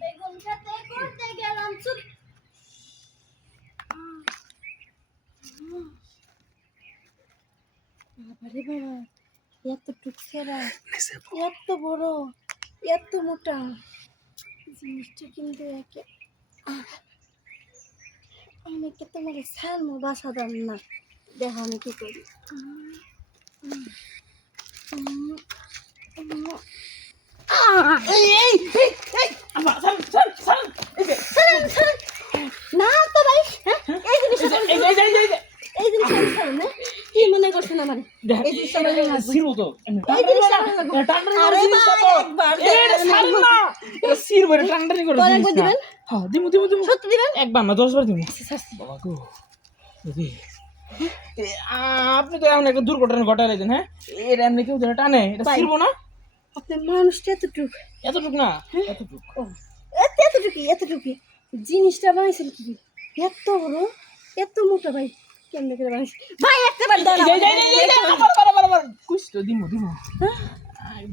বেগুন খেতে করতে গেলাম চুরি। বাবারে বাবা, এত টুকছেরা, এত বড়, এত মোটা জিনিসটা কিন্তু একে আমি কে তোমার ছাড়মো বাসা দাম না। দেখো আমি কি করি। না তো ভাই, এই জিনিসটা এই জিনিসটা ছাড়ো না। কি মনে করছেন আমার এই জিনিসটা ভালো লাগবে? সিরো তো এই জিনিসটা ভালো লাগবে। আরে ভাই একবার ছাড় না, এটা সির বড় টান্ডারি করে পরে দিস একবার না। দিবেন? হ্যাঁ দিমু সত্যি দিবেন? একবার না 10 বার দিমু। আচ্ছা বাবা গো আপনি তো এমন একটা দুর্ঘটনা ঘটাইলেন। হ্যাঁ এর এমনি কেউ ধরে টানে, এটা ভাই। ছিড়বো না। আপনি মানুষটা এতটুক, এতটুক না, এতটুক ও এতটুকি জিনিসটা বানাইছেন কি এত বড়, এত মোটা ভাই, কেমনে করে বানাইছে ভাই? একটা বার দাঁড়ান, কুছ তো দিমু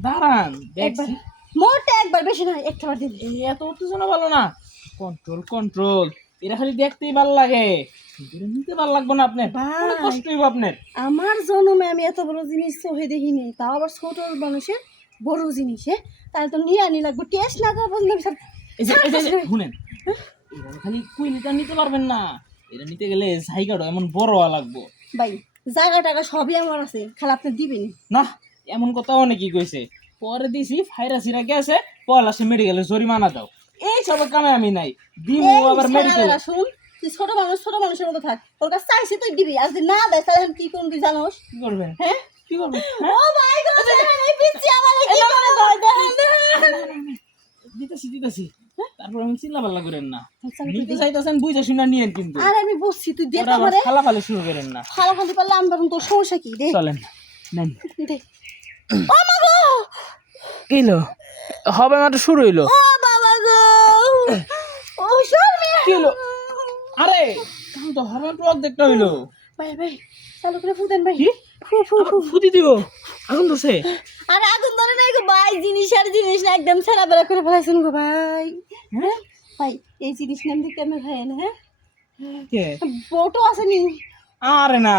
দাঁড়ান একবার দেখছি। মোটা, একবার বেশি না, একটা বার দিন। এই এত উত্তেজনা ভালো না, কন্ট্রোল কন্ট্রোল। এরা খালি দেখতেই ভালো লাগে, কিন্তু এরা নিতে ভালো লাগবে না। আপনার ভাই। অনেক কষ্ট হইব আপনার। আমার জন্মে আমি এত বড় জিনিস চোখে দেখিনি, তাও আবার ছোট মানুষের বড় জিনিস। তাহলে তো নিয়ে আনি লাগবে, টেস্ট না করা পর্যন্ত এই যে শুনেন, এরা খালি কুইলিটা নিতে পারবেন না, এরা নিতে গেলে জায়গাটা এমন বড় হওয়া লাগবো। ভাই জায়গা টাকা সবই আমার আছে, খালি আপনি দিবেন না এমন কথা অনেকেই কইছে, পরে দিছি ফাইরাসিরা গেছে পয়লা সে মেডিকেলে জরিমানা দাও। এই সব কামে আমি নাই, দিমু আবার মেডিকেল। শুন, তুই ছোট মানুষের মতো থাক, তোর কাছে চাইছি তুই দিবি, আর যদি না দেয় তাহলে আমি কি করবি তুই জানোস? কি করবেন? হ্যাঁ কি করবেন? ও ভাই গো, দেখেন এই পিচ্চি আমারে কি করে দেয়, দেখেন। দিতেছি তারপর আমি চিল্লা পাল্লা করেন না, নিতে চাইতেছেন বুঝা শুনা নিয়েন, কিন্তু আর আমি বসছি, তুই দে ওরা আবার আমারে ফালাফালি শুরু করেন না। খালি পারলে আমি বরং তোর সমস্যা কি দে চলেন নেন। দে। ও মা গো, কিলো হবে মাত্র শুরু হইলো। ও বাবা গো, ও শর্মি, কিলো আরে আমি তো হবে মাত্র অর্ধেকটা হইলো। ভাই ভাই চালু করে ফুদেন ভাই। কি ফু ফু ফু। ফুদি দিব? আগুন ধরছে? আরে আগুন ধরে নাই গো ভাই, জিনিস আর জিনিস না, একদম ছেঁড়া বেড়া করে ফেলাইছেন গো ভাই। হ্যাঁ ভাই এই জিনিস নাম দেখতে আমি ভাই না, হ্যাঁ কে? বউটো আসেনি আরে না,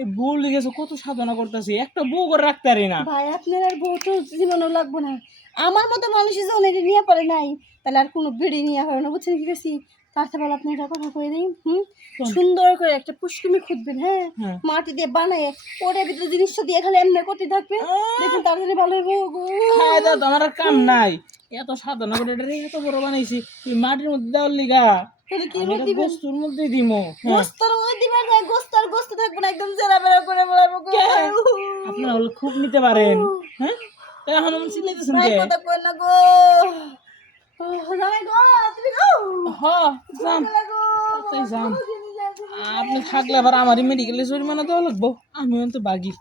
এই বউ লিখেছে কত সাধনা করতেছি, একটা বউ করে রাখতে পারি না। ভাই, আপনার আর বউটো জীবনেও লাগবো না। আমার মতো মানুষই যখন এটা নিয়ে পারে নাই, তাহলে আর কোনো বেড়ি নিয়ে পারে না, বুঝছেন কি করছি? তার থেকে ভালো আপনি একটা কথা কয়ে দিন, সুন্দর করে একটা পুষ্কুমি খুঁজবেন, হ্যাঁ হ্যাঁ। মাটি দিয়ে বানায়, ওটার ভিতরে জিনিসটা দিয়ে খালি এমনি করতে থাকবে, দেখুন তাড়াতাড়ি ভালো হইব গো। খায় দাও তো, আমার আর কাম নাই। এত সাধনা করে এটা এত বড় বানাইছি, তুই মাটির মধ্যে দেওয়ার লিগা তাহলে কি আমি এটা দিবেন? বস্তুর মধ্যে দিমো। গোস্তর মধ্যে দিবেন ভাই, গোস্ত আর গোস্ত থাকবে না, একদম জেরা বেরা করে বলাবো গো। আপনারা হলে খুব নিতে পারেন। হ্যাঁ তা এখন আমি চিল্লাইতেছেন ভাই কে? কথা কই না গো। জামাই গো, তুমি গো। হ্যাঁ যান, তাই যান। আপনি থাকলে আবার আমারই মেডিকেলে জরিমানা দেওয়া লাগবো, আমি তো বাগি।